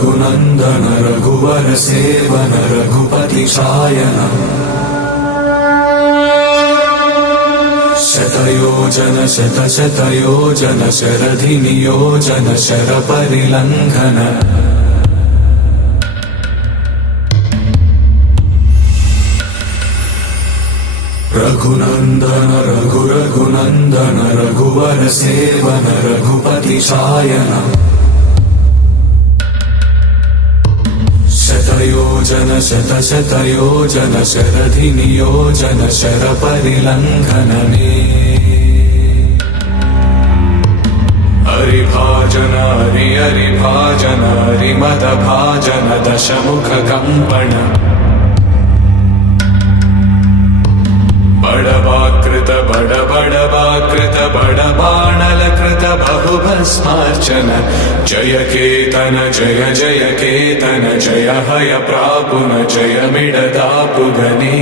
रघुनन्दन रघुवर seven Raghupati Shayan शतयोजन शतशतयोजन शरधि नियोजन शरपरिलङ्घन रघुनन्दन रघुनन्दन रघुवर seven Raghupati Shayan शतयोजन शतशतयोजन शरधि नियोजन शरपरिलङ्घनने हरिभाजन हरिभाजन हरिमदभाजन दशमुख कंपन बड़वाकृत बड़बाणलकृत बहुभस्मार्चन जय केतन जय जय केतन जय हय प्रापुन जय मिडदापुगने